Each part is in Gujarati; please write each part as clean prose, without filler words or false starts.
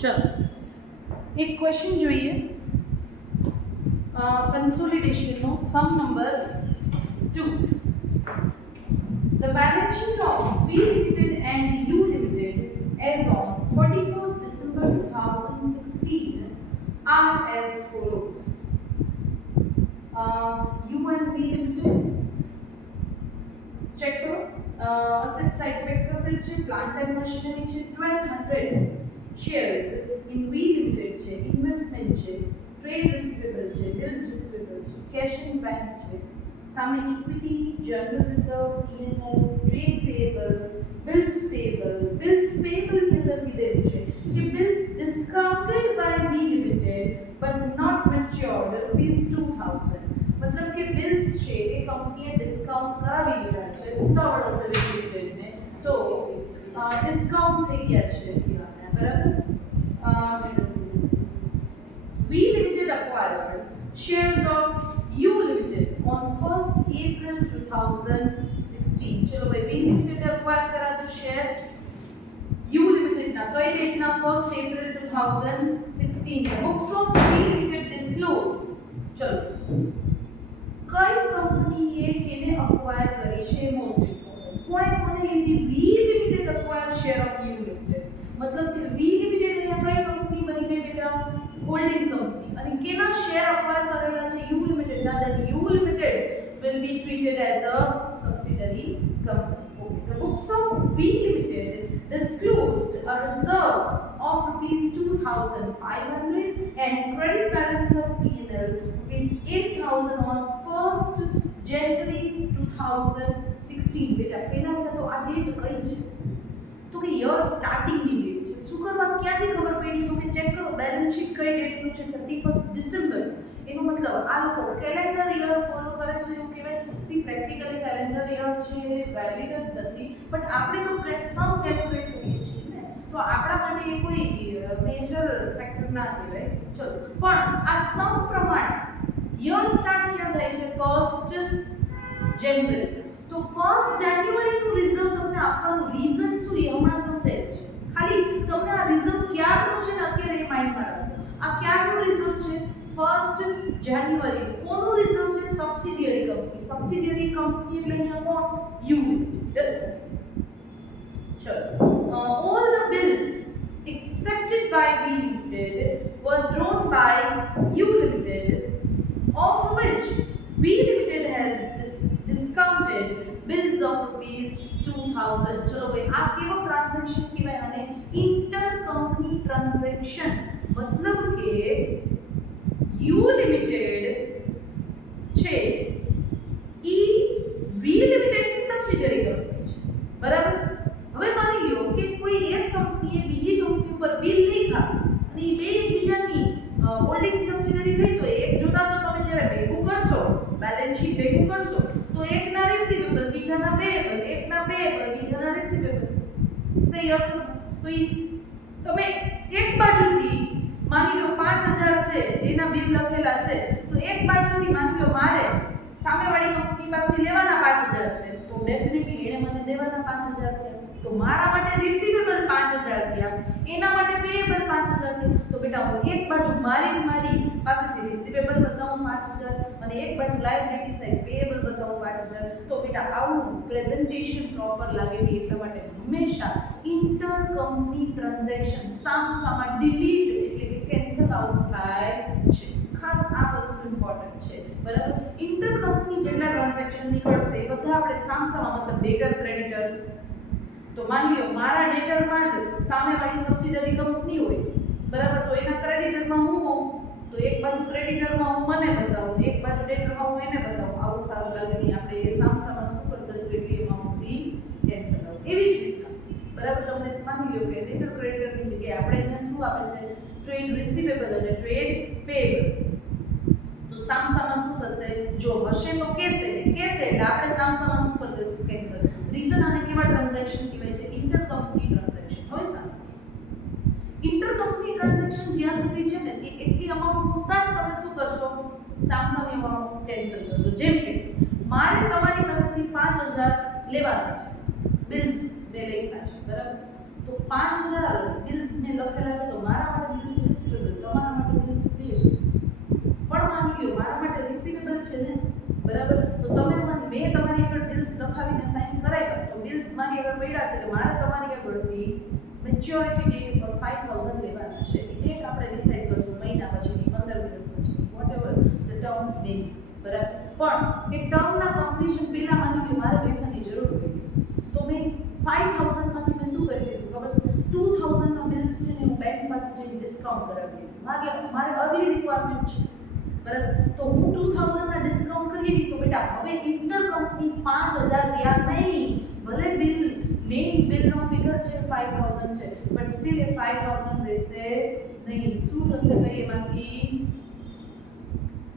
चलो एक क्वेश्चन જોઈએ कंसोलिडेशन નો sum number 2. The balance sheet of V Limited and U Limited as on 31st December 2016 are as follows. U and V Limited check करो. Asset side fixed asset છે, plant and machinery છે, 1200 shares in V Limited છે, investment છે, trade receivable છે, bills receivable છે, cash in bank છે, સામે equity, general reserve, P&L, trade payable, bills payable. Bills payable ની અંદર કીધેલું છે કે bills discounted by V Limited but not matured ₹2000. मतलब કે bills છે એ કંપનીએ ડિસ્કાઉન્ટ કરાવી દીધા છે ઉતાવળ હશે V Limited ને, તો ડિસ્કાઉન્ટ થઈ ગયા છે બરાબર. V Limited acquired shares of U Limited on 1st April 2016. चलो भाई V Limited acquire करा जो शेयर U Limited ना कई डेट ना 1st April 2016. Books of V Limited disclose. चलो कई कंपनी ये केने acquire करी છે most important. कोने લીધી V Limited acquire share of U Limited. मतलब कि V Limited અહીંયા કઈ કંપની બની ગઈ બેટા? Holding company. અને કેના શેર અક્વાયર કરેલા છે U Limited ના? then U Limited will be treated as a subsidiary company. Okay, the books of V Limited disclosed a reserve of ₹2,500 and credit balance of P&L ₹8,000 on 1st January 2016. બેટા પહેલા તો આ ડેટ કઈ છે? તો કે યર સ્ટાર્ટિંગ ની ડેટ છે. શું કરવા ક્યાંથી ખબર પડી? તો કે ચેક કરો બેલેન્સ શીટ કઈ ડેટ નું છે? 31st December. એનો મતલબ આ લોકો કેલેન્ડર યર ફોલો કરે છે એવું કહેવાય. સી પ્રેક્ટિકલી કેલેન્ડર યર છે વેલિડ જ નથી, બટ આપણે તો સમ કેલ્ક્યુલેટ કરીએ છીએ ને, તો આપણા માટે એ કોઈ મેજર ફેક્ટર ના કહેવાય. ચલો પણ આ સમ પ્રમાણે યર સ્ટાર્ટ ક્યાં થાય છે? 1st જાન્યુઆરી. તો 1st જાન્યુઆરીનું રિઝર્વ તમને આપવાનું રીઝન શું એ હમણાં સમજાય છે. ખાલી તમને આ રિઝર્વ ક્યારનું છે ને અત્યારે એ માઇન્ડમાં રાખો. આ ક્યારનું રિઝર્વ છે? 1st જાન્યુઆરી. કોનું રિઝર્વ છે? Subsidiary company. સબસિડિયરી કંપની એટલે અહીંયા કોણ? U Limited. ચલો all the bills accepted by V Limited were drawn by U Limited, of which V Limited has discounted bills of ₹2,000. चलो भाई आ केवो ट्रांजेक्शन કહેવાય? અને इंटर कंपनी ट्रांजेक्शन. मतलब કે U Limited છે ઈ V Limited ની સબસિડિયરી કંપની છે બરાબર. હવે માની લ્યો કે કોઈ એક કંપનીએ બીજી કંપની ઉપર બિલ લખ્યા અને એ બે એકબીજાની હોલ્ડિંગ સબસિડિયરી થઈ, તો એક જોતા તો તમે જ્યારે ભેગું કરશો બેલેન્સ શીટ ભેગું કરશો તો એકના રિસીવેબલ બીજાના પેયેબલ, એકના પેયેબલ બીજાના રિસીવેબલ. સહી હશે? તો ઈ તમે એક બાજુથી માની લો 5000 છે એના બિલ લખેલા છે, તો એક બાજુથી માની લો મારે સામેવાળી કંપની પાસેથી લેવાના 5000 છે, તો ડેફિનેટલી એને મને દેવાના 5000 થયા. તો મારા માટે રિસીવેબલ 5000 થયા, એના માટે પેયેબલ 5000 થયા. તો બેટા હું એક બાજુ મારી પાસેથી રિસીવેબલ બતાવું 5000 અને એક બાજુ લાયબિલિટી સાઈડ પેયેબલ બતાવું 5000. તો બેટા આવું પ્રેઝન્ટેશન પ્રોપર લાગે ને એટલા માટે હંમેશા ઇન્ટર કંપની ટ્રાન્ઝેક્શન સામસામા ડિલીટ એટલે કે કેન્સલ આઉટ થાય છે. ખાસ આ વસ્તુ ઇમ્પોર્ટન્ટ છે બરાબર. ઇન્ટર કંપની જેટલા ટ્રાન્ઝેક્શન નીકળશે એ બધા આપણે સામસામા મતલબ ડેટર ક્રેડિટર. તો માની લો મારા ડેટરમાં જ સામેવાળી સબસિડિયરી કંપની હોય બરાબર, તો એના ક્રેડિટરમાં હું હોઉં, તો એક બાજુ ક્રેડિટરમાં હું મને બતાવું, એક બાજુ ડેટરમાં હું એને બતાવું. આવું સારું લાગે નહીં. આપણે એ સામસામા શું કરી દઈશું એટલે એમાંથી કેન્સલ આઉટ. એવી જ રીતના બરાબર તમને માની લો કે ડેટર ક્રેડિટરની જગ્યાએ આપણે અહીંયા શું આપે છે? ટ્રેડ રિસીવેબલ અને ટ્રેડ પેયેબલ. તો સામસામા શું થશે? જો હશે તો કેસે એટલે આપણે સામસામા શું કરી દઈશું? કેન્સલ. રીઝન આને કેવા ટ્રાન્ઝેક્શન કહેવાય છે? Inter company transaction. હવે સામે ઇન્ટર કંપની ટ્રાન્ઝેક્શન જ્યાં સુધી છે ને તે એટલી અમાઉન્ટ પૂરતા જ તમે શું કરશો? સામસામે અમાઉન્ટ કેન્સલ કરશો. જેમ કે મારે તમારી પાસેથી 5000 લેવાના છે, બિલ્સ બે લખ્યા છે બરાબર. તો 5000 બિલ્સ મેં લખેલા છે તો મારા માટે બિલ્સ રિસીવેબલ, તમારા માટે બિલ્સ પેયેબલ. પણ માની લો મારા માટે રિસીવેબલ છે ને, બરાબર, તો મેં તમારી આગળ બિલ્સ લખાવીને સાઇન કરાવ્યા, તો બિલ્સ મારી આગળ પડ્યા છે, તો મારે તમારી આગળથી મેચ્યોરિટી ડેટ ઉપર 5000 લેવાના છે. એ ડેટ આપણે ડિસાઈડ કરશું મહિના પછીની, 15 દિવસ પછી, વોટએવર ધ ટર્મ્સ મે બી, બરાબર. પણ એ ટર્મના કમ્પ્લીશન પહેલા માની લો મારે પૈસાની જરૂર પડી, તો મેં 5000 માંથી મેં શું કરી દીધું ખબર છે, 2000 ના બિલ્સ છે ને હું બેંક પાસે જઈને ડિસ્કાઉન્ટ કરાવી દીધું. મારે અર્લી રિક્વાયરમેન્ટ છે, બરાબર, તો હું 2000 ના ડિસ્કાઉન્ટ કરી દીધું. તો બેટા હવે ઇન્ટર કંપની 5000 રહ્યા નહીં, ભલે મેઇન બિલનો ફિગર છે 5000 છે, બટ સ્ટીલ એ 5000 રહેશે નહીં. શું થશે ભાઈ, એમાંથી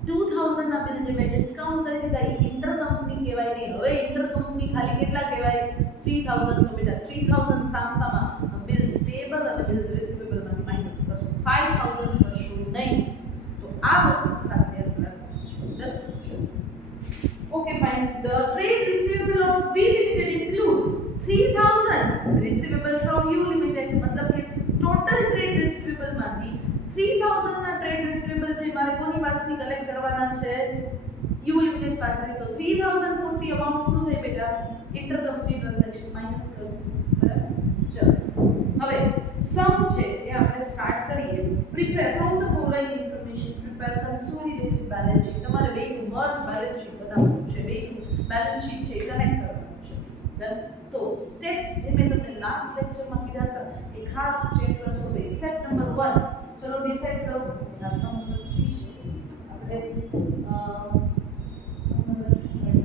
2000 ના બિલ જે મેં ડિસ્કાઉન્ટ કરી દીધા એ ઇન્ટર કંપની કહેવાય નહીં. હવે ઇન્ટર કંપની ખાલી કેટલા કહેવાય, 3000. તો બેટા 3000 સામસામા બિલ્સ પેયેબલ અને બિલ્સ રિસીવેબલ માંથી માઈનસ કરશું, 5000 કરશું નહીં. તો આ વસ્તુ ખાસ યાદ રાખવાનું છે. Okay, fine. The trade receivable of V Limited include 3000 receivable from U Limited. मतलब કે total trade receivable માંથી 3000 ના trade receivable છે મારે કોની પાસેથી કલેક્ટ કરવાના છે, U Limited પાસેથી. તો 3000 પૂરતી અમાઉન્ટ શું થઈ બેટા, ઇન્ટરકંપની ટ્રાન્ઝેક્શન માઈનસ કરશું, બરાબર. ચલો હવે સમ છે એ આપણે સ્ટાર્ટ કરીએ. Prepare from the following information prepare consolidated balance sheet. તમારે બેનું મર્જ બેલેન્સ શીટ બનાવવાનું છે, બેનું બેલેન્સ શીટ છે કનેક્ટ કરવાનું છે. ડન. તો સ્ટેપ્સ જે મેં તમને લાસ્ટ લેક્ચરમાં કીધા હતા એ ખાસ ચેક કરશો. ભાઈ સ્ટેપ નંબર 1 ચલો ડિસાઈડ કરો. આ સમ નંબર 3 છે આપણે સમ નંબર 3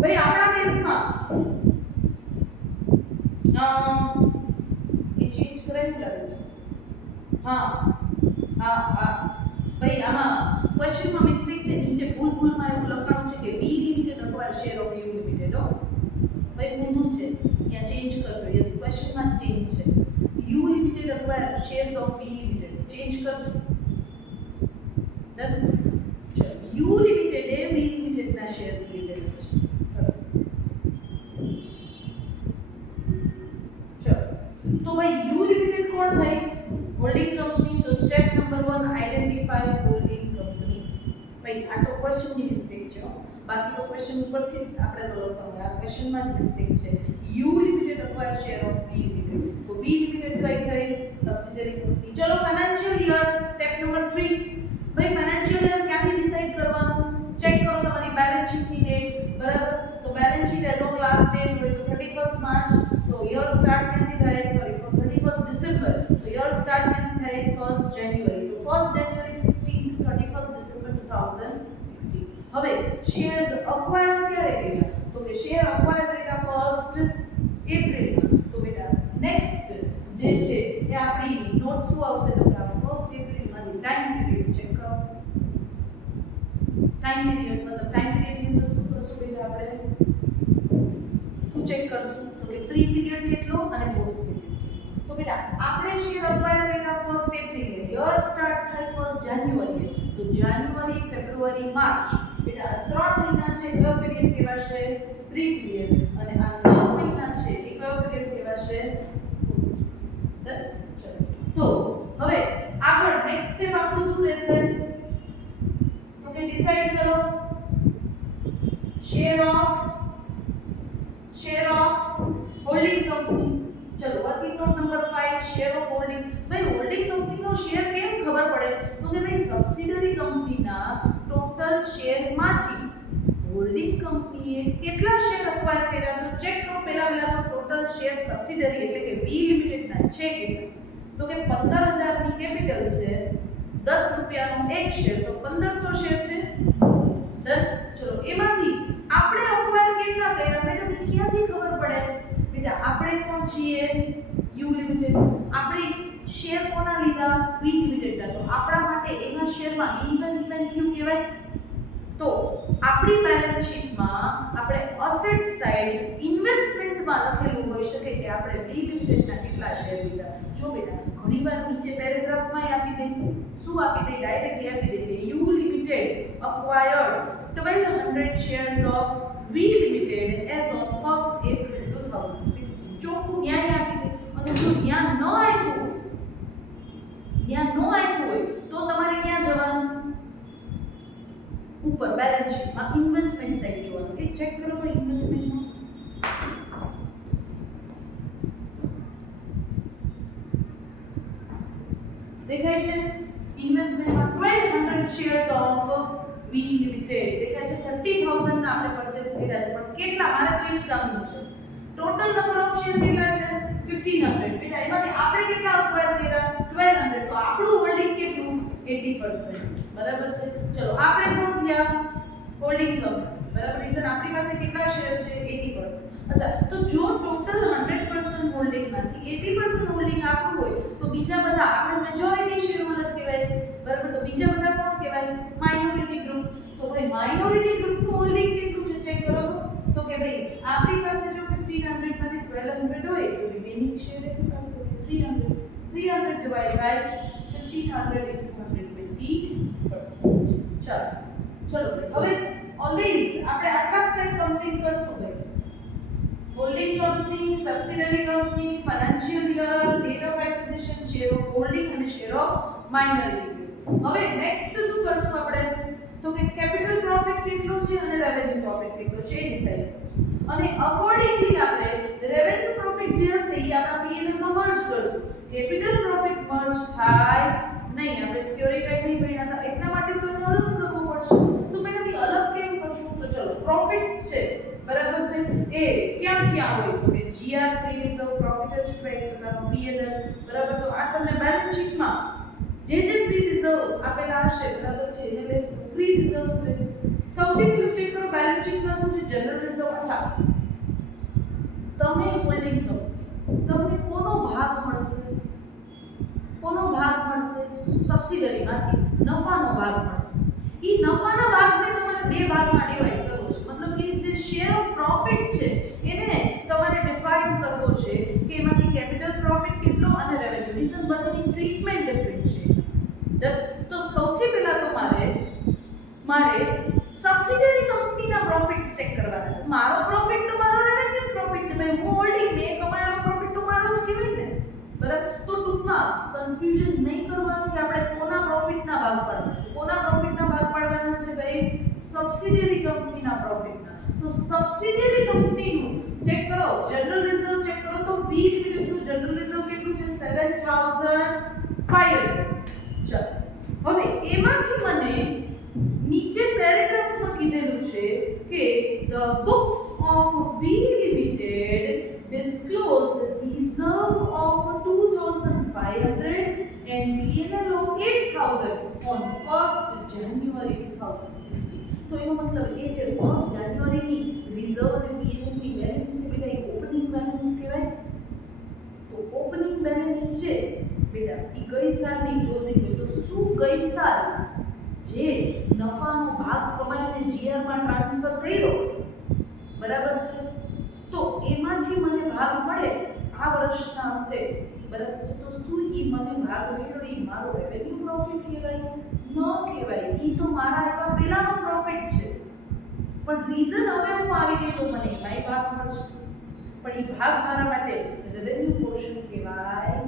ભાઈ આપણા કેસમાં એ ચેન્જ કરેલું લાગે છે. હા ભાઈ આમાં ક્વેશ્ચનમાં મિસ્ટેક છે, નીચે ભૂલમાં એવું લખવાનું છે કે B limited acquire share of U limited. હો ભાઈ ઊંધું છે, ત્યાં ચેન્જ કરજો. યસ, ક્વેશ્ચનમાં ચેન્જ છે, U limited acquire shares of B limited, change કરજો. ડન. U લિમિટેડ એ B લિમિટેડ ના શેર્સ લીધેલા છે. સરસ. ચલો તો ભાઈ U લિમિટેડ કોણ થઈ, હોલ્ડિંગ કંપની. તો step number 1 identify holding company. ભાઈ આ તો ક્વેશ્ચનની મિસ્ટેક છે, બાકી તો ક્વેશ્ચન ઉપરથી જ આપણે તો લખવાનું, આ ક્વેશ્ચનમાં જ મિસ્ટેક છે. U limited acquire share of B limited. તો B લિમિટેડ કઈ થઈ, સબસિડિયરી કંપની. ચલો ફાઇનાન્શિયલ યર સ્ટેપ નંબર 3. ભાઈ ફાઇનાન્શિયલ યર ક્યાંથી ડિસાઈડ કરવાનું, ચેક કરો તમારી બેલેન્સ શીટની ડેટ, બરાબર. તો balance sheet as on last date હોય તો 31st માર્ચ. તો યર સ્ટાર્ટ ક્યાંથી થાય, સોરી ફ્રોમ 31st ડિસેમ્બર. તો યર સ્ટાર્ટ ક્યાંથી થાય, 1st જાન્યુઆરી. તો 1st January 16 to 31st December 2016. હવે શેર્સ અક્વાયર ક્યારે કર્યા, તો કે શેર અક્વાયર કર્યા 1st એપ્રિલ. તો બેટા નેક્સ્ટ જે છે એ આપણી નોટ શું આવશે, તો કે 1st એપ્રિલ માંથી ટાઈમ પીરિયડ ચેક કરો. ટાઈમ પીરિયડ મતલબ ટાઈમ પીરિયડની અંદર શું કરશું બેટા, આપણે શું ચેક કરશું, તો કે પ્રી પીરિયડ કેટલો અને પોસ્ટ પીરિયડ. તો બેટા આપણે શેર અક્વાયર કર્યા 1st એપ્રિલ, યર સ્ટાર્ટ થાય 1st જાન્યુઆરી. તો જાન્યુઆરી, ફેબ્રુઆરી, માર્ચ. બેટા 3 મહિના છે, કયો પીરિયડ કહેવાશે, પ્રી પીરિયડ. અને આ 9 મહિના છે એ કયો પીરિયડ કહેવાશે, પોસ્ટ. ડન. ચલો તો હવે આગળ નેક્સ્ટ સ્ટેપ આપણું શું રહેશે, તો કે ડિસાઈડ કરો શેર ઓફ હોલ્ડિંગ કંપની. ચલો working note number 5 share of holding. ભાઈ હોલ્ડિંગ કંપનીનો શેર કેમ ખબર પડે, તો કે ભાઈ સબસિડિયરી કંપનીના ટોટલ શેરમાંથી હોલ્ડિંગ કંપનીએ કેટલા શેર અક્વાયર કર્યા. તો ચેક કરો પહેલા તો ટોટલ શેર સબસિડિયરી એટલે કે B લિમિટેડના છે કેટલા, તો કે 15000 ની કેપિટલ છે, 10 રૂપિયાનો એક શેર, તો 1500 શેર છે. ડન. ચલો એમાંથી આપણે અક્વાયર કેટલા કર્યા બેટા, ક્યાંથી ખબર પડે બેટા, આપણે કોણ છીએ, U લિમિટેડ. આપણે શેર કોના લીધા, B લિમિટેડના. તો આપણા માટે એના શેરમાં ઇન્વેસ્ટમેન્ટ થયું કહેવાય. તો આપણી બેલેન્સ શીટમાં આપણે અસેટ સાઈડ ઇન્વેસ્ટમેન્ટમાં લખેલું હોઈ શકે કે આપણે વી લિમિટેડના કેટલા શેર લીધા. જો બેટા ઘણીવાર નીચે પેરેગ્રાફમાં આપી દે, શું આપી દે, ડાયરેક્ટલી આપી દે કે U limited acquired 1200 shares of V limited as on 1st April 2016. ચોખ્ખું ન્યાય આપી દે. અને જો ન્યાય ન આપ્યું હોય તો તમારે ક્યાં જવાનું? ઉપર બેલેન્સ શીટમાં ઇન્વેસ્ટમેન્ટ સાઈડ જોવાનું. એ ચેક કરો તો ઇન્વેસ્ટમેન્ટમાં દેખાય છે. ઇન્વેસ્ટમેન્ટમાં 1200 શેર્સ ઓફ વી લિમિટેડ દેખાય છે. 30000 ના આપણે પરચેસ કર્યા છે, પણ કેટલા? મારે તો એ જ કામનું છે. ટોટલ નંબર ઓફ શેર કેટલા છે? 1500. બેટા એમાંથી આપણે કેટલા અક્વાયર કર્યા? 1200. તો આપણું હોલ્ડિંગ કેટલું? 80%. બરાબર છે. ચલો આપણે કોણ થયા? Holding company. બરાબર. રીઝન આપણી પાસે કેટલા શેર છે? 80%. અચ્છા, તો જો ટોટલ 100% હોલ્ડિંગ માંથી 80% હોલ્ડિંગ આપણું હોય તો બીજા બધા આપણે મેજોરિટી શેર હોલ્ડર કહેવાય. બરાબર. તો બીજા બધા કોણ કહેવાય? Minority group. તો ભાઈ માઇનોરિટી ગ્રુપનું હોલ્ડિંગ કેટલું છે ચેક કરો તો કે ભાઈ આપણી પાસે જો 1500 માંથી 1200 હોય તો રિમેનિંગ શેર એટલી પાસે 300. 300 ડિવાઇડ બાય 1500 into 120%. ચલો હવે ઓલવેઝ આપણે આટલા સ્ટેપ કમ્પ્લીટ કરશું ભાઈ. Holding company, subsidiary company, financial year, date of acquisition, share of holding અને શેર ઓફ માઇનોરિટી. હવે નેક્સ્ટ શું કરશું આપણે? તો કે કેપિટલ પ્રોફિટ કેટલો છે અને રેવન્યુ પ્રોફિટ કેટલો છે એ ડિસાઈડ કરશું. અને અકોર્ડિંગલી આપણે રેવન્યુ પ્રોફિટ જે હશે એ આપણા P&L માં મર્જ કરશું. કેપિટલ પ્રોફિટ મર્જ થાય નહીં. આપણે થિયરી ટાઈપ નહીં ભણ્યા હતા એટલા માટે તો એને અલગ કરવું પડશે. તો મેડમ એ અલગ કેમ કરશું? તો ચલો પ્રોફિટ્સ છે બરાબર છે એ ક્યાં ક્યાં હોય તો કે જીઆર ફ્રી રિઝર્વ પ્રોફિટ જ કઈ પ્રકારનો P&L. બરાબર. તો આ તમને બેલેન્સ શીટમાં જે ફ્રી રિઝર્વ આપેલા હશે બરાબર છે એને લેશું. ફ્રી રિઝર્વ્સ લેશું. સૌથી પહેલું ચેક કરો બેલેન્સ શીટમાં શું છે? General reserve. અચ્છા, તમે હોલ્ડિંગ કંપની, તમને કોનો ભાગ મળશે? કોનો ભાગ મળશે? સબસિડિયરીમાંથી નફાનો ભાગ મળશે. ઈ નફાના ભાગને તમારે બે ભાગમાં ડિવાઈડ કરવો છે. મતલબ કે જે શેર ઓફ પ્રોફિટ છે એને તમારે ડિફાઇન કરવો છે કે એમાંથી કેપિટલ પ્રોફિટ કેટલો અને રેવન્યુ. રીઝન બંનેની ટ્રીટમેન્ટ ડિફરન્ટ છે. તો સૌથી પહેલા તો મારે સબસિડિયરી કંપનીના પ્રોફિટ્સ ચેક કરવાના છે. મારો પ્રોફિટ તો મારો રેવન્યુ પ્રોફિટ છે ભાઈ. હું હોલ્ડિંગ મેં કમાયેલો પ્રોફિટ તો મારો જ કહેવાય ને. બરાબર. તો ટૂંકમાં કન્ફ્યુઝન નહીં કરવાનું કે આપણે કોના પ્રોફિટના ભાગ પાડવાના છે. કોના પ્રોફિટના ભાગ પાડવાના છે ભાઈ? સબસિડિયરી કંપનીના પ્રોફિટના. તો સબસિડિયરી કંપનીનું ચેક કરો. જનરલ રિઝર્વ ચેક કરો તો વી લિમિટેડનું જનરલ રિઝર્વ કેટલું છે? 7500. ચલો હવે એમાંથી મને નીચે પેરેગ્રાફમાં કીધેલું છે કે the books of V limited disclose reserve of 2500 and P&L of 8000 on 1st January 2016. તો એનો મતલબ એ છે 1st જાન્યુઆરીની રિઝર્વ અને P&L ની બેલેન્સ છે બેટા એ ઓપનિંગ બેલેન્સ કહેવાય. તો ઓપનિંગ બેલેન્સ છે બેટા એ ગઈ સાલની ક્લોઝિંગ હોય. તો શું ગઈ સાલ જે નફાનો ભાગ કમાઈને જીઆર માં ટ્રાન્સફર કર્યો બરાબર છે તો એમાંથી મને ભાગ મળે આ વર્ષના અંતે બરાબર છે. તો શું ઈ મને ભાગ મળ્યો ઈ મારો રેવન્યુ પ્રોફિટ કહેવાય? ન કહેવાય. ઈ તો મારા એવા પહેલાનો પ્રોફિટ છે. પણ રીઝન હવે હું આવી ગઈ તો મને એમાંય ભાગ મળશે. પણ ઈ ભાગ મારા માટે રેવન્યુ પોર્શન કહેવાય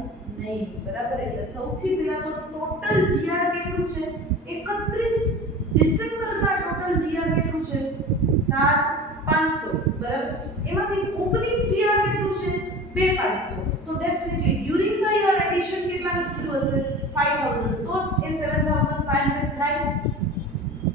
નહીં. બરાબર. એટલે સૌથી પહેલા તો ટોટલ જીઆર કેટલું છે? 31 ડિસેમ્બરના ટોટલ જીઆર કેટલું છે? 7500. બરાબર. એમાંથી ઓપનિંગ જીઆર કેટલું છે? 2500. તો definitely during the year addition કેટલાનું થયું હશે? 5000. તો એ 7500 થાય.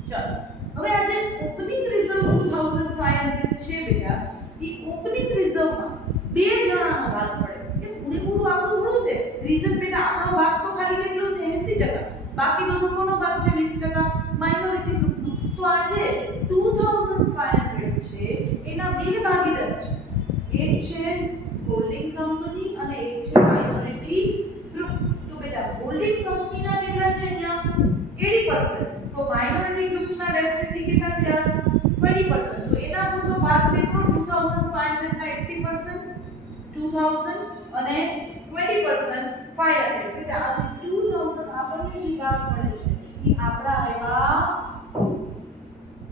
ચાલો હવે આ જે ઓપનિંગ રિઝર્વ 2500 છે બેટા એ ઓપનિંગ રિઝર્વમાં બે જણાનો ભાગ પડે. એ પૂરેપૂરું આપણું થોડું છે. રીઝન બેટા આપણો ભાગ તો ખાલી કેટલો છે? 80%. બાકી બધો કોનો ભાગ છે? 20%. માઇનોરિટી ગ્રુપનો. તો આ જે 2500 છે એના બે ભાગીદાર છે. એક છે હોલ્ડિંગ કંપની અને એક છે માઇનોરિટી ગ્રુપ. તો બેટા હોલ્ડિંગ કંપનીના કેટલા છે અહીંયા? 80%. તો માઇનોરિટી ગ્રુપના ડેફિનેટલી કેટલા 2000 અને 20% 500 બેટા આ જે 2000 આપણને જે ભાગ મળે છે એ આપણા આવ્યા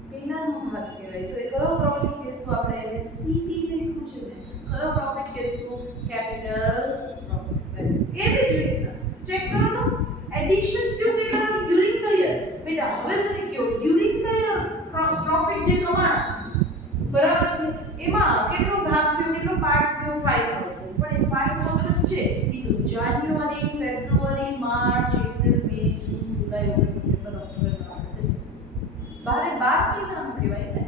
પહેલાનો ભાગ કહેવાય તો એ કયો પ્રોફિટ કહેશું આપણે એને સીપી લખ્યું છે ને કયો પ્રોફિટ કહેશું કેપિટલ પ્રોફિટ એવી જ રીતે ચેક કરો તો એડિશન થયું કેટલા ડ્યુરિંગ ધ યર બેટા હવે મને કહો ડ્યુરિંગ ધ યર પ્રોફિટ જે કમાણા બરાબર છે એમાં કેટલો ભાગ થયો કેટલો પાર્ટ થયો 5000 પણ એ 5000 છે એ તો જાન્યુઆરી ફેબ્રુઆરી માર્ચ એપ્રિલ મે જૂન જુલાઈ ઓગસ્ટ સપ્ટેમ્બર ઓક્ટોબર નવેમ્બર ડિસેમ્બર 12 મહિનાનું કહેવાય ને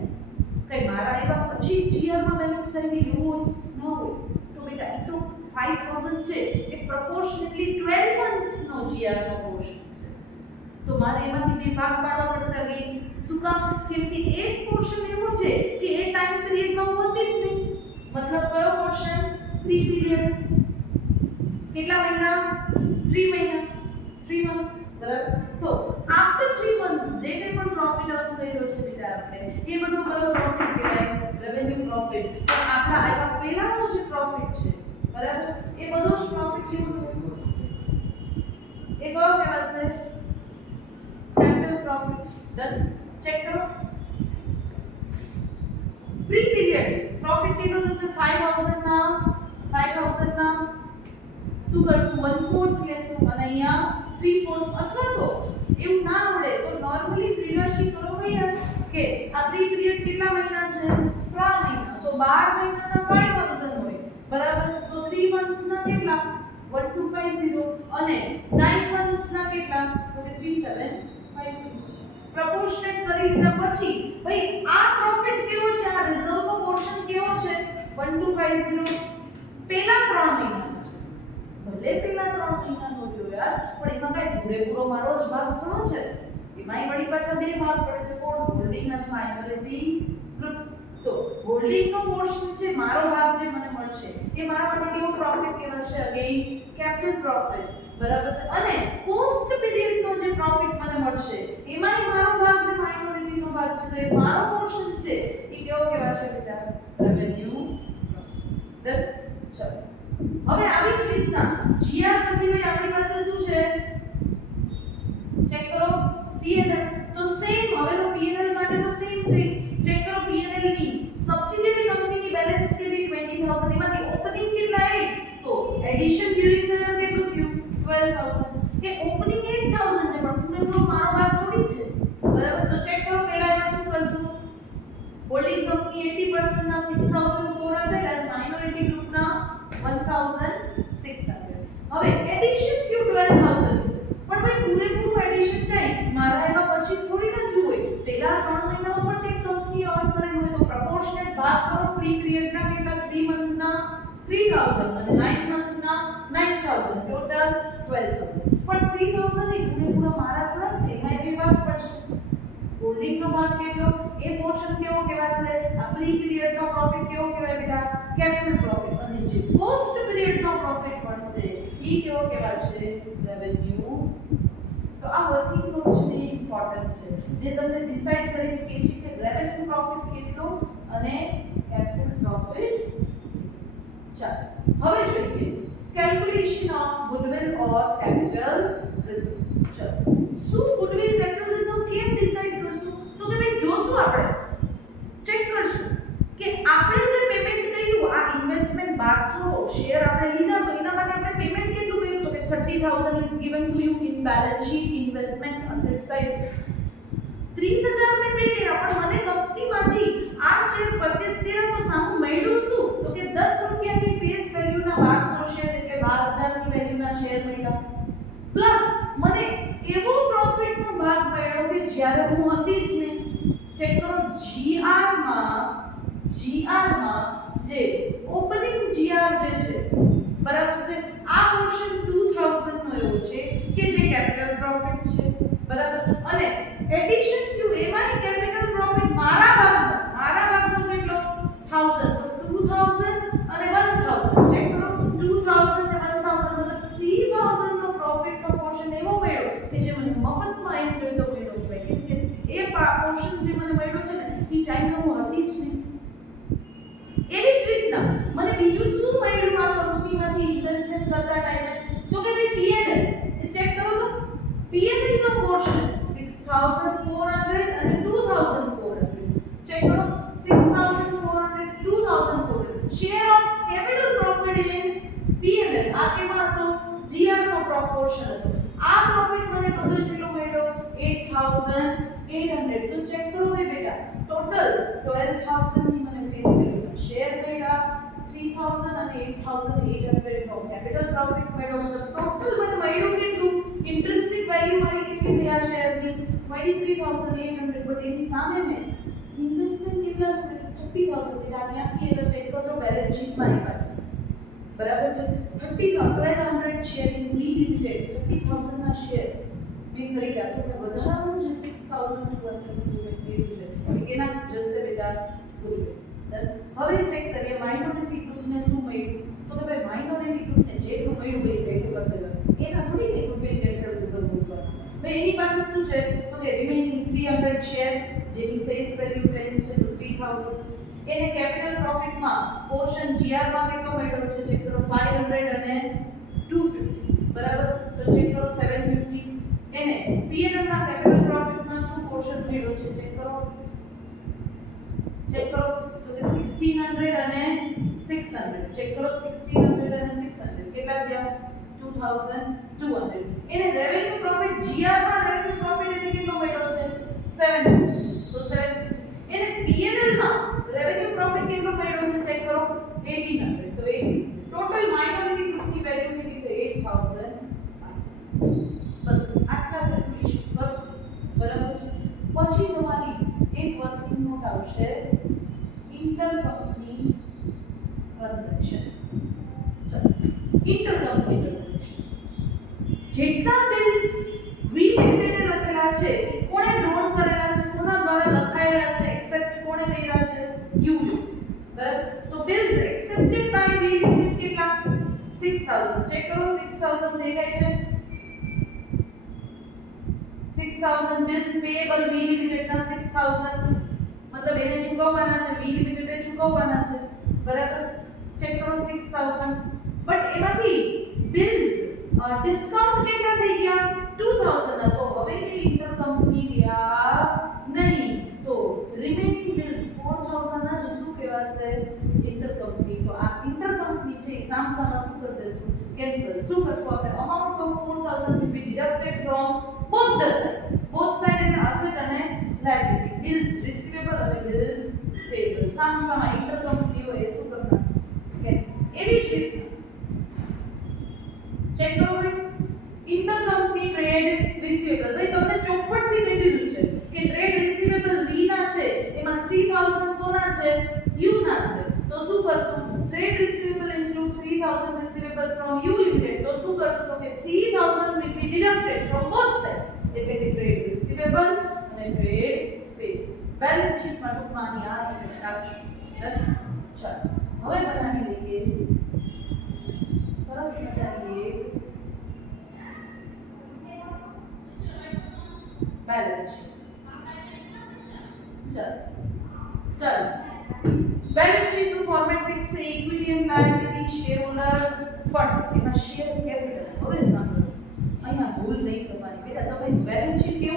કઈ મારા એવા પછી જીઆરમાં બેલેન્સ આવી એવું હોય ન હોય તો બેટા એ તો 5000 છે એ પ્રોપોર્શનલી 12 મંથ્સ નો જીઆરનો પોર્શન છે તો મારે એમાંથી બે ભાગ પાડવા પડશે અગેન શું કામ કેમ કે એક પોર્શન એવો છે કે એ ટાઈમ પીરિયડમાં હોતી જ નહીં મતલબ કયો પોર્શન પ્રી પીરિયડ કેટલા મહિના 3 મહિના 3 મંથ્સ બરાબર તો આફ્ટર 3 મંથ્સ જે કંઈ પણ પ્રોફિટ અર્ન કર્યો છે બેટા આપણે એ બધું કયો પ્રોફિટ કહેવાય રેવન્યુ પ્રોફિટ તો આપણા આયા પહેલાનો જે પ્રોફિટ છે બરાબર એ બધો જ પ્રોફિટ કેવો થશે એ કયો કહેવાશે કેપિટલ પ્રોફિટ ડન ચેક કરો પ્રી પીરિયડ પ્રોફિટ કેટલો થશે 5000 ના શું કરશું 1/4 લેશું અને અહીંયા 3/4 અથવા તો એવું ના આવડે તો નોર્મલી ત્રિરાશી કરો યાર કે આ પ્રી પીરિયડ કેટલા મહિના છે 3 મહિના તો 12 મહિનાના 5000 હોય બરાબર તો 3 મંથ્સ ના કેટલા 1250 અને 9 મંથ્સ ના કેટલા તો કે 3750 પ્રોપોર્શનેટ કરી લીધા પછી ભાઈ આ પ્રોફિટ કેવો છે આ રિઝર્વ નો પોર્શન કેવો છે 1250 પેલા 3 મહિનાનો છે ભલે પેલા 3 મહિનાનો રહ્યો યાર પણ એમાં કઈ પૂરેપૂરો મારો જ ભાગ થોડો છે એમાંય વળી પાછા બે ભાગ પડે છે કોણ હોલ્ડિંગ અને માઇનોરિટી ગ્રુપ તો હોલ્ડિંગ નો પોર્શન છે મારો ભાગ જે મને મળશે એ મારા માટે કેવો પ્રોફિટ કહેવાશે અગેન કેપિટલ પ્રોફિટ બરાબર છે અને પોસ્ટ પીરિયડ નો જે પ્રોફિટ મને મળશે એમાંય મારો ભાગ ને માઇનોરિટી નો ભાગ છે તો એ મારો પોર્શન છે એ કેવો કહેવાશે બેટા રેવન્યુ પ્રોફિટ ચલો હવે આવી જ રીતના જીઆર પછી ભાઈ આપણી પાસે શું છે ચેક કરો પીએનએલ તો સેમ હવે તો પીએનએલ માટે તો સેમ થિંગ ચેક કરો પીએનએલ ની સબસિડિયરી કંપનીની બેલેન્સ કેવી 20000 એમાંથી ઓપનિંગ કેટલા 8 તો એડિશન ડ્યુરિંગ ધ યર કેટલું થયું 12000 કે ઓપનિંગ 8000 છે પણ પૂરેપૂરો મારો ભાગ થોડી છે બરાબર તો ચેક કરો પહેલા એમાં શું કરશું હોલ્ડિંગ કંપની 80% ના 6400 અને માઇનોરિટી ગ્રુપના 1600 હવે એડિશન થયું 12000 પણ ભાઈ પૂરેપૂરું એડિશન કઈ મારા એમાં પછી થોડી ન થયું હોય પહેલા 3 મહિનામાં પણ કંઈક કંપની અર્ન કરેલું હોય તો પ્રોપોર્શનેટ ભાગ કરો પ્રી પીરિયડના કેટલા 3 મંથના 3000 અને 9 મંથના 9000 ટોટલ 12000 પણ 3000 એ પૂરેપૂરા મારા થોડા છે એમાં બે ભાગ પડશે હોલ્ડિંગ નો ભાગ કેટલો એ પોર્શન કેવો કહેવાશે આ પ્રી પીરિયડ નો પ્રોફિટ કેવો કહેવાય બેટા કેપિટલ પ્રોફિટ અને જે પોસ્ટ પીરિયડ નો પ્રોફિટ મળશે ઈ કેવો કહેવાશે રેવન્યુ તો આ વર્કિંગ નોટ છે એ ઇમ્પોર્ટન્ટ છે જે તમને ડિસાઈડ કરીને કે છે કે રેવન્યુ પ્રોફિટ કેટલો અને કેપિટલ પ્રોફિટ ચાલો હવે જોઈએ calculation of goodwill or capital reserve ચલો શું ગુડવિલ કેપિટલ રિઝર્વ કેમ ડિસાઈડ કરશું તો કે ભાઈ જોશું આપણે ચેક કરશું કે આપણે જે પેમેન્ટ કર્યું આ ઇન્વેસ્ટમેન્ટ 1200 શેર આપણે લીધા તો એના માટે આપણે પેમેન્ટ કેટલું કર્યું તો કે 30000 is given to you in balance sheet investment asset side 30000 મેં પે કર્યા પણ મને કંપનીમાંથી આ શેર પરચેસ કર્યા તો સામું મળ્યું શું તો કે 10 રૂપિયાની ફેસ વેલ્યુના 1200 શેર એટલે 12000 ની વેલ્યુના શેર મળ્યા પ્લસ મને એવો પ્રોફિટનો ભાગ મળ્યો કે જ્યારે હું હતી જ ને ચેક કરો GR માં જે ઓપનિંગ GR જે છે બરાબર છે આ પોર્શન 2000 નો એવો છે કે જે કેપિટલ પ્રોફિટ છે બરાબર અને એડિશન થયું એમાંય કેપિટલ પ્રોફિટ મારા ભાગનો કેટલો 1000 તો 2000 અને 1000 ચેક કરો 2000 અને 1000 મતલબ 3000 નો પ્રોફિટ નો પોર્શન એવો મળ્યો કે જે મને મફતમાં એમ જોઈતો મળ્યો કે કેમ કે એ પોર્શન જે મને મળ્યો છે ને એ ટાઈમમાં હું હતી જ નહીં એવી જ રીતના મને બીજું શું મળ્યું આ એમાંથી ઇન્વેસ્ટમેન્ટ કરતા ટાઈમે તો કે ભાઈ પીએનએલ એ ચેક કરો તો પીએનએલ નો પોર્શન 6400 અને 2400 ચેક કરો 6400 2400 share of capital profit in P&L આ કેમાં હતો જીઆર નો પ્રોપોર્શન હતો આ પ્રોફિટ મને ટોટલ કેટલો મળ્યો 8800 તો ચેક કરો ભાઈ બેટા ટોટલ 12000 ની મને ફેસ વેલ્યુ શેર મળ્યા 3000 અને 8800 નો કેપિટલ પ્રોફિટ મળ્યો મતલબ ટોટલ મને મળ્યું કેટલું ઇન્ટ્રિન્સિક વેલ્યુ મારી કેટલી થઈ આ શેરની મળી 3800 બટ એની સામે મેં ઇન્વેસ્ટમેન્ટ કેટલા 30000 એટલે ત્યાંથી એને ચેક કરજો બેલેન્સ શીટમાં આવ્યા છે બરાબર છે 1200 શેર ઇન વી લિમિટેડ 30000 ના શેર મેં ખરીદ્યા તો મેં વધારાનું જે 6200 મેં છે કેના જશે બેટા ગુડવિલ હવે ચેક કરીએ માઇનોરિટી ગ્રુપને શું મળ્યું તો કે ભાઈ માઇનોરિટી ગ્રુપને જેટલું મળ્યું એ ભેગું કરી દેવાનું એના થોડી કે ગુડવિલ કેપિટલ રિઝર્વ કરવાનું ભાઈ એની પાસે શું છે તો કે રિમેનિંગ 300 શેર જેની ફેસ વેલ્યુ 10 છે તો 3000 એને કેપિટલ પ્રોફિટમાં પોર્શન જીઆર માં કેટલો મળ્યો છે ચેક કરો 500 અને 250 બરાબર તો ચેક કરો 750 એને પીએનએલ ના કેપિટલ પ્રોફિટમાં શું પોર્શન મળ્યો છે ચેક કરો તો કે 1600 અને 600 ચેક કરો 1600 અને 600 કેટલા થયા 2200 એને રેવન્યુ પ્રોફિટ જીઆર માં રેવન્યુ પ્રોફિટ એને કેટલો મળ્યો છે 750 તો 7 એને પીએનએલ માં રેવન્યુ પ્રોફિટ કેટલો મળ્યો છે ચેક કરો 1800 તો 18 ટોટલ માઇનોરિટી ગ્રુપની વેલ્યુ કેટલી થઈ 8005 બસ આટલા કેલ્ક્યુલેશન કરશો બરાબર છે પછી તમારી એક વર્કિંગ નોટ આવશે ઇન્ટરકંપની ટ્રાન્ઝેક્શન ચલો ઇન્ટરકંપની ટ્રાન્ઝેક્શન જેટલા બિલ્સ વી લિમિટેડ લખેલા છે કોણે ડ્રોન કરેલા છે કોના દ્વારા લખાયેલા છે એક્સેપ્ટ કોણે કર્યા છે યુ બરાબર તો bills accepted by V limited કેટલા 6000 ચેક કરો 6000 દેખાય છે 6000 બિલ્સ પેયેબલ વી લિમિટેડ ના 6000 મતલબ એને ચૂકવવાના છે વી લિમિટેડે ચૂકવવાના છે બરાબર ચેક કરો 6000 બટ એમાંથી બિલ્સ ડિસ્કાઉન્ટ કેટલા થઈ ગયા 2000 તો હવે એ ઇન્ટરકંપની રહ્યા નહીં તો રિમેનિંગ બિલ્સ 4000 ના શું કહેવાશે ઇન્ટરકંપની તો આ ઇન્ટરકંપની છે સામસામા શું કરી દેશું કેન્સલ શું કરશું આપણે amount of 4000 will be deducted from both side એટલે અસેટ અને લાયબિલિટી બિલ્સ રિસીવેબલ અને બિલ્સ પેયેબલ સામસામા ઇન્ટરકંપની હોય શું કરવાનું કેન્સલ એવી જ રીતે ચેક કરો ભાઈ ઇન્ટરકંપની ટ્રેડ રિસીવેબલ ભાઈ તમને ચોખવટથી કહી દીધું છે કે ટ્રેડ રિસીવેબલ વી ના છે એમાં 3000 કોના છે યુ ના છે તો શું કરશું trade receivable include 3000 receivable from you limited તો શું કરશું તો કે 3000 will be deducted from both side એટલે કે ટ્રેડ રિસીવેબલ અને ટ્રેડ પે બેલેન્સ શીટમાં ટૂંકમાં આની આ ઇફેક્ટ આવશે ચાલો હવે બનાવી લઈએ સરસ મજાની એક બેલેન્સ ચાલો બેલેન્સ શીટ નું ફોર્મેટ ફિક્સ છે equity and liability share holders fund એમાં શેર કેપિટલ હવે સાંભળો અહીંયા ભૂલ નહીં કરવાની બેટા તમે બેલેન્સ શીટ કેવું